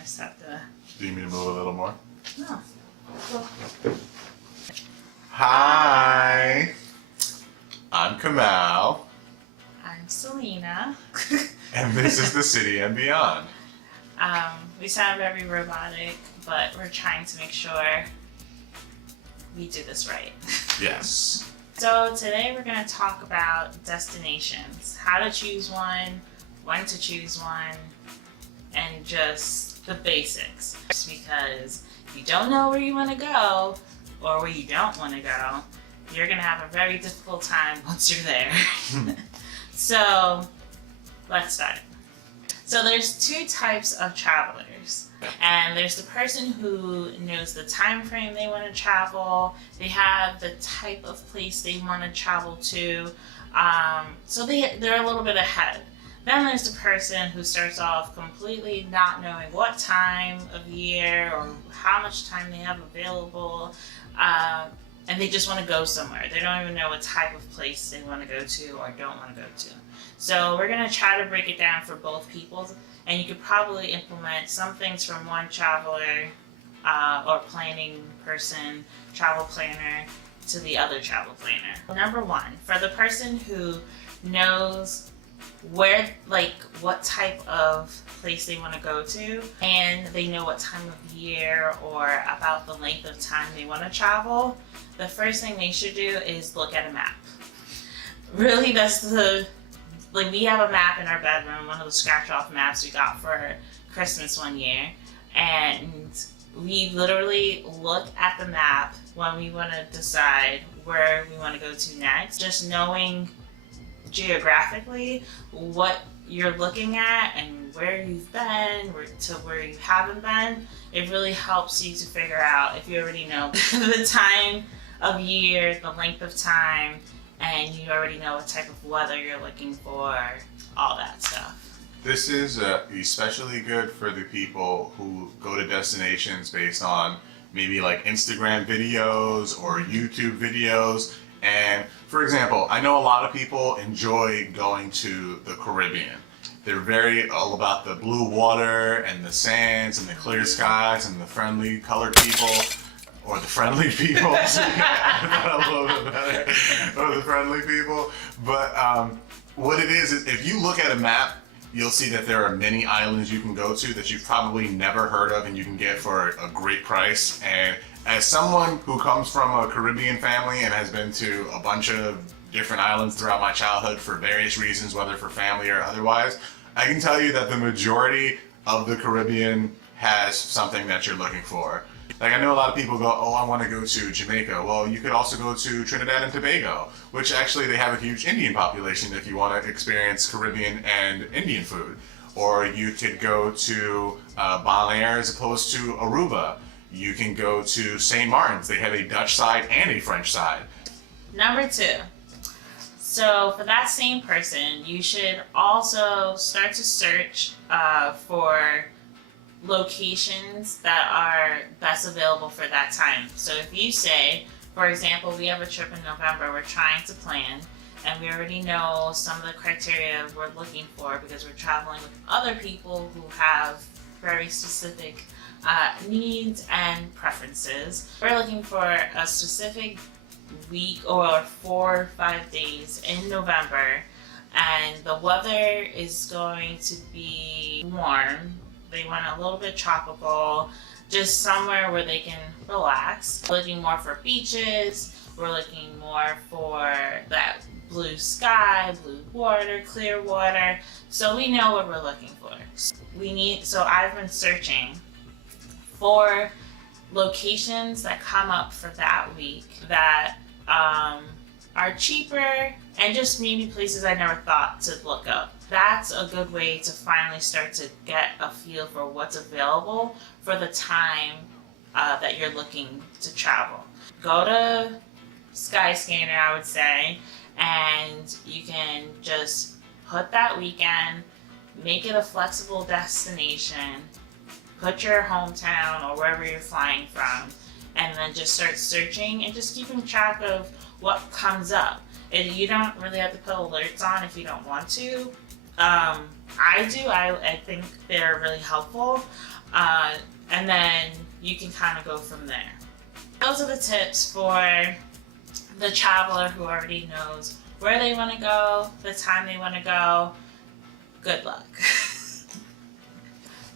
I just have to... Do you need me to move a little more? No. Hi! I'm Kamal. I'm Selena. And this is The City and Beyond. We sound very robotic, but we're trying to make sure we do this right. Yes. So today we're going to talk about destinations, how to choose one, when to choose one, and just the basics. Just because if you don't know where you want to go or where you don't want to go, you're going to have a very difficult time once you're there. So let's start. So there's two types of travelers, and there's the person who knows the time frame they want to travel. They have the type of place they want to travel to, so they're a little bit ahead. Then there's the person who starts off completely not knowing what time of year or how much time they have available, and they just want to go somewhere. They don't even know what type of place they want to go to or don't want to go to. So we're going to try to break it down for both people, and you could probably implement some things from one traveler or planning person, travel planner, to the other travel planner. Number one, for the person who knows where, like, what type of place they want to go to, and they know what time of year or about the length of time they want to travel, the first thing they should do is look at a map. Really, that's like, we have a map in our bedroom, one of the scratch-off maps we got for Christmas one year, and we literally look at the map when we want to decide where we want to go to next. Just knowing geographically what you're looking at and where you've been to where you haven't been, it really helps you to figure out if you already know the time of year, the length of time, and you already know what type of weather you're looking for, all that stuff. This is especially good for the people who go to destinations based on maybe like Instagram videos or YouTube videos. And for example, I know a lot of people enjoy going to the Caribbean. They're very all about the blue water and the sands and the clear skies and the friendly colored people. Or the friendly people. A little bit better. Or the friendly people. But what it is if you look at a map, you'll see that there are many islands you can go to that you've probably never heard of and you can get for a great price. And as someone who comes from a Caribbean family and has been to a bunch of different islands throughout my childhood for various reasons, whether for family or otherwise, I can tell you that the majority of the Caribbean has something that you're looking for. Like, I know a lot of people go, oh, I want to go to Jamaica. Well, you could also go to Trinidad and Tobago, which actually they have a huge Indian population if you want to experience Caribbean and Indian food. Or you could go to Bonaire as opposed to Aruba. You can go to St. Martin's. They have a Dutch side and a French side. Number two. So for that same person, you should also start to search for locations that are best available for that time. So if you say, for example, we have a trip in November we're trying to plan, and we already know some of the criteria we're looking for because we're traveling with other people who have very specific needs and preferences. We're looking for a specific week or 4 or 5 days in November, and the weather is going to be warm. They want a little bit tropical, just somewhere where they can relax. We're looking more for beaches. We're looking more for that blue sky, blue water, clear water. So we know what we're looking for. So I've been searching for locations that come up for that week that are cheaper and just maybe places I never thought to look up. That's a good way to finally start to get a feel for what's available for the time that you're looking to travel. Go to Skyscanner, I would say, and you can just put that weekend, make it a flexible destination, put your hometown or wherever you're flying from, and then just start searching and just keeping track of what comes up. And you don't really have to put alerts on if you don't want to. I do. I think they're really helpful. And then you can kind of go from there. Those are the tips for the traveler who already knows where they want to go, the time they want to go. Good luck.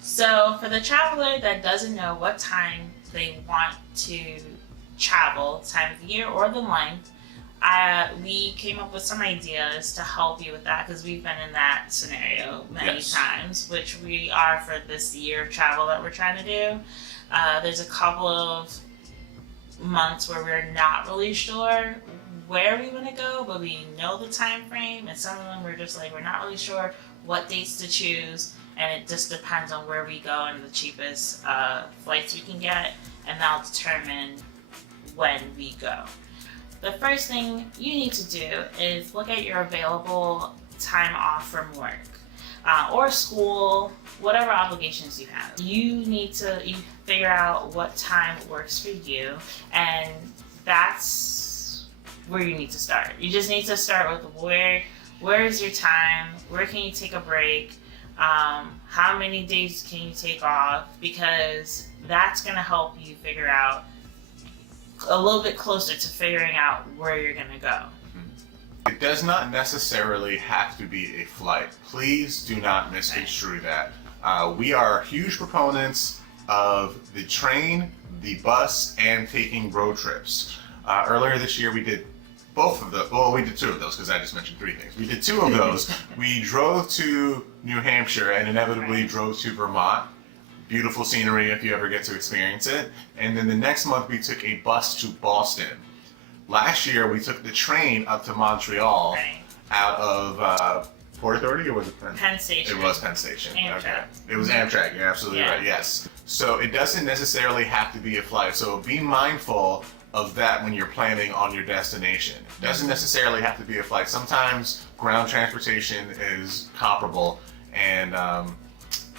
So for the traveler that doesn't know what time they want to travel, time of the year or the length, we came up with some ideas to help you with that, because we've been in that scenario many times, which we are for this year of travel that we're trying to do. There's a couple of months where we're not really sure where we want to go, but we know the time frame, and some of them we're just like, we're not really sure what dates to choose, and it just depends on where we go and the cheapest flights we can get, and that'll determine when we go. The first thing you need to do is look at your available time off from work or school, whatever obligations you have. You need to figure out what time works for you, and that's where you need to start. You just need to start with where is your time, where can you take a break, how many days can you take off, because that's going to help you figure out a little bit closer to figuring out where you're going to go. It does not necessarily have to be a flight. Please do not misconstrue that. We are huge proponents of the train, the bus, and taking road trips. Earlier this year we did both of those. Well, we did two of those because I just mentioned three things. We did two of those. We drove to New Hampshire and inevitably drove to Vermont. Beautiful scenery if you ever get to experience it. And then the next month we took a bus to Boston. Last year we took the train up to Montreal out of Port Authority, or was it Penn Station? It was Penn Station. Amtrak. Okay. It was Amtrak, you're absolutely right, yes. So it doesn't necessarily have to be a flight. So be mindful of that when you're planning on your destination. It doesn't necessarily have to be a flight. Sometimes ground transportation is comparable, and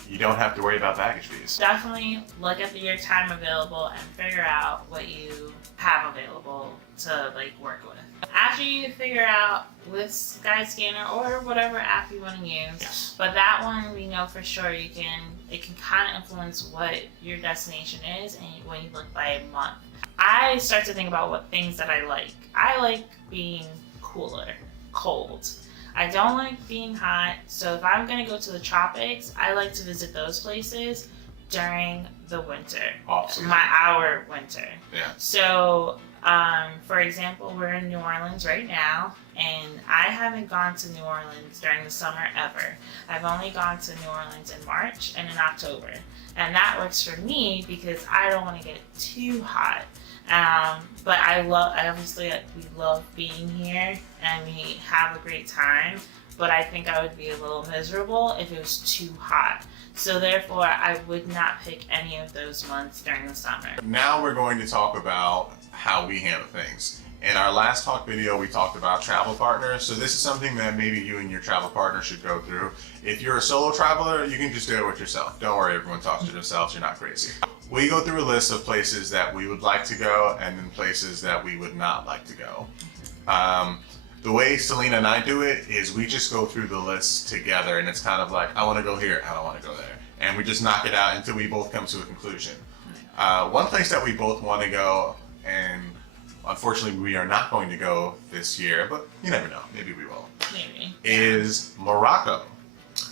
you don't have to worry about baggage fees. Definitely look at your time available and figure out what you have available to work with. After you figure out with Skyscanner or whatever app you want to use, but that one we know for sure it can kind of influence what your destination is, and when you look by a month. I start to think about what things that I like. I like being cooler, cold. I don't like being hot, so if I'm going to go to the tropics, I like to visit those places during the winter. Awesome. Our winter. Yeah. So, for example, we're in New Orleans right now, and I haven't gone to New Orleans during the summer ever. I've only gone to New Orleans in March and in October. And that works for me because I don't want to get too hot. But we love being here and we have a great time, but I think I would be a little miserable if it was too hot. So therefore, I would not pick any of those months during the summer. Now we're going to talk about how we handle things. In our last talk video, we talked about travel partners. So this is something that maybe you and your travel partner should go through. If you're a solo traveler, you can just do it with yourself. Don't worry, everyone talks to themselves. You're not crazy. We go through a list of places that we would like to go and then places that we would not like to go. The way Selena and I do it is we just go through the list together, and it's kind of like, I want to go here, I don't want to go there. And we just knock it out until we both come to a conclusion. One place that we both want to go, and unfortunately we are not going to go this year, but you never know, maybe we will, is Morocco.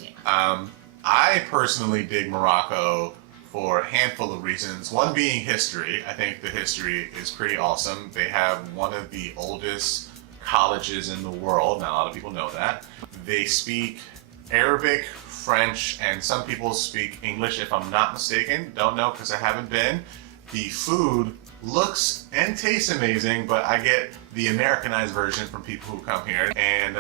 Yeah. I personally dig Morocco for a handful of reasons. One being history. I think the history is pretty awesome. They have one of the oldest colleges in the world. Now, a lot of people know that. They speak Arabic, French, and some people speak English, if I'm not mistaken. Don't know because I haven't been. The food looks and tastes amazing, but I get the Americanized version from people who come here. And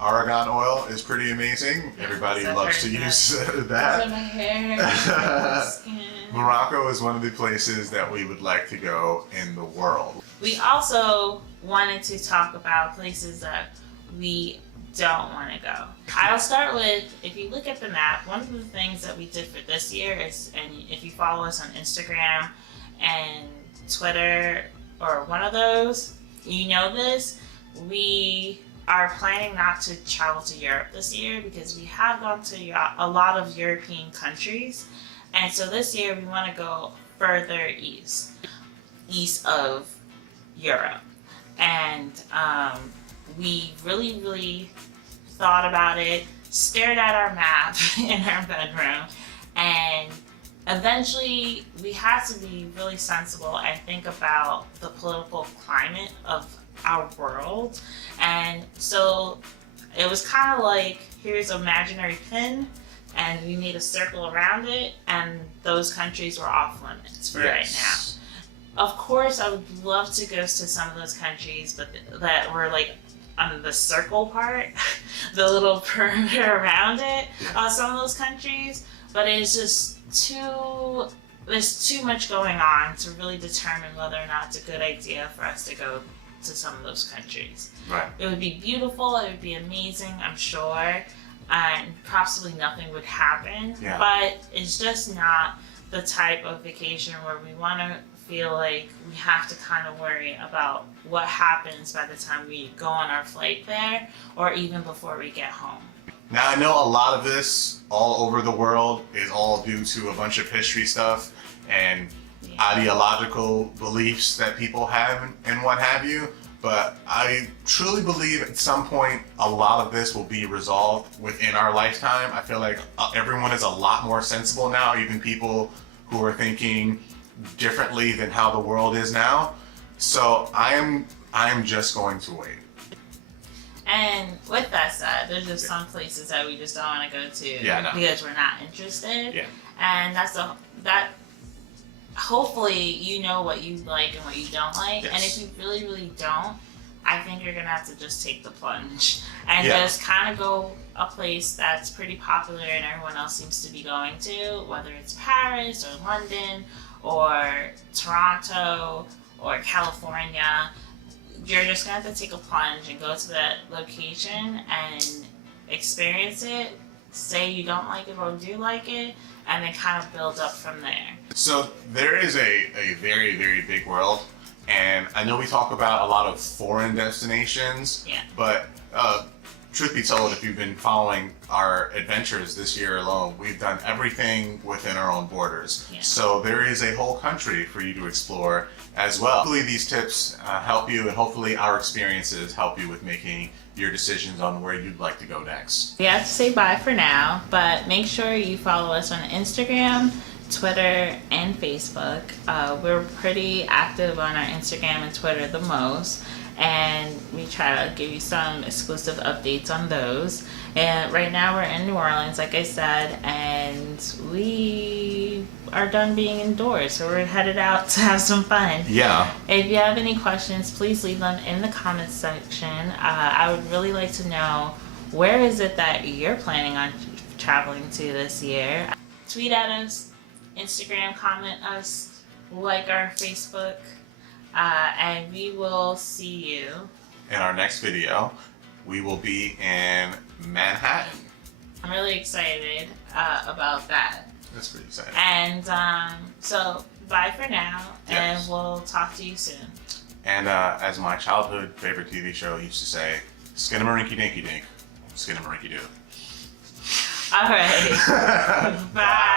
argan oil is pretty amazing. Everybody loves to use that. My hair, my skin. Morocco is one of the places that we would like to go in the world. We also wanted to talk about places that we don't want to go. I'll start with, if you look at the map, one of the things that we did for this year is, and if you follow us on Instagram and Twitter or one of those, you know this, we are planning not to travel to Europe this year because we have gone to a lot of European countries. And so this year we want to go further east of Europe. And we really, really thought about it, stared at our map in our bedroom, and eventually we had to be really sensible and think about the political climate of our world. And so it was kind of like, here's an imaginary pin and we made a circle around it, and those countries were off limits for right now. Of course, I would love to go to some of those countries, but that were like on the circle part, the little perimeter around it, some of those countries, but it's just there's too much going on to really determine whether or not it's a good idea for us to go to some of those countries. Right. It would be beautiful, it would be amazing, I'm sure, and possibly nothing would happen, but it's just not the type of vacation where we want to feel like we have to kind of worry about what happens by the time we go on our flight there, or even before we get home. Now, I know a lot of this all over the world is all due to a bunch of history stuff and ideological beliefs that people have and what have you, but I truly believe at some point a lot of this will be resolved within our lifetime. I feel like everyone is a lot more sensible now, even people who are thinking differently than how the world is now. So I am just going to wait. And with that said, there's just some places that we just don't want to go to because we're not interested. Yeah. And that hopefully you know what you like and what you don't like. And if you really, really don't, I think you're gonna have to just take the plunge and just kind of go a place that's pretty popular and everyone else seems to be going to, whether it's Paris or London or Toronto or California. You're just gonna have to take a plunge and go to that location and experience it, say you don't like it or do like it, and then kind of build up from there. So there is a very, very big world, and I know we talk about a lot of foreign destinations, but truth be told, if you've been following our adventures this year alone, we've done everything within our own borders. So there is a whole country for you to explore as well. Hopefully these tips help you, and hopefully our experiences help you with making your decisions on where you'd like to go next. We have to say bye for now, but make sure you follow us on Instagram, Twitter, and Facebook. We're pretty active on our Instagram and Twitter the most, and we try to give you some exclusive updates on those. And right now we're in New Orleans, like I said, and we are done being indoors, so we're headed out to have some fun. Yeah. If you have any questions, please leave them in the comments section. I would really like to know, where is it that you're planning on traveling to this year? Tweet at us, Instagram comment us, like our Facebook, and we will see you in our next video. We will be in Manhattan. I'm really excited about that. That's pretty exciting. And so bye for now, and we'll talk to you soon. And as my childhood favorite TV show used to say, skinnamarink dinky dink, skinnamarink doo. All right. Bye.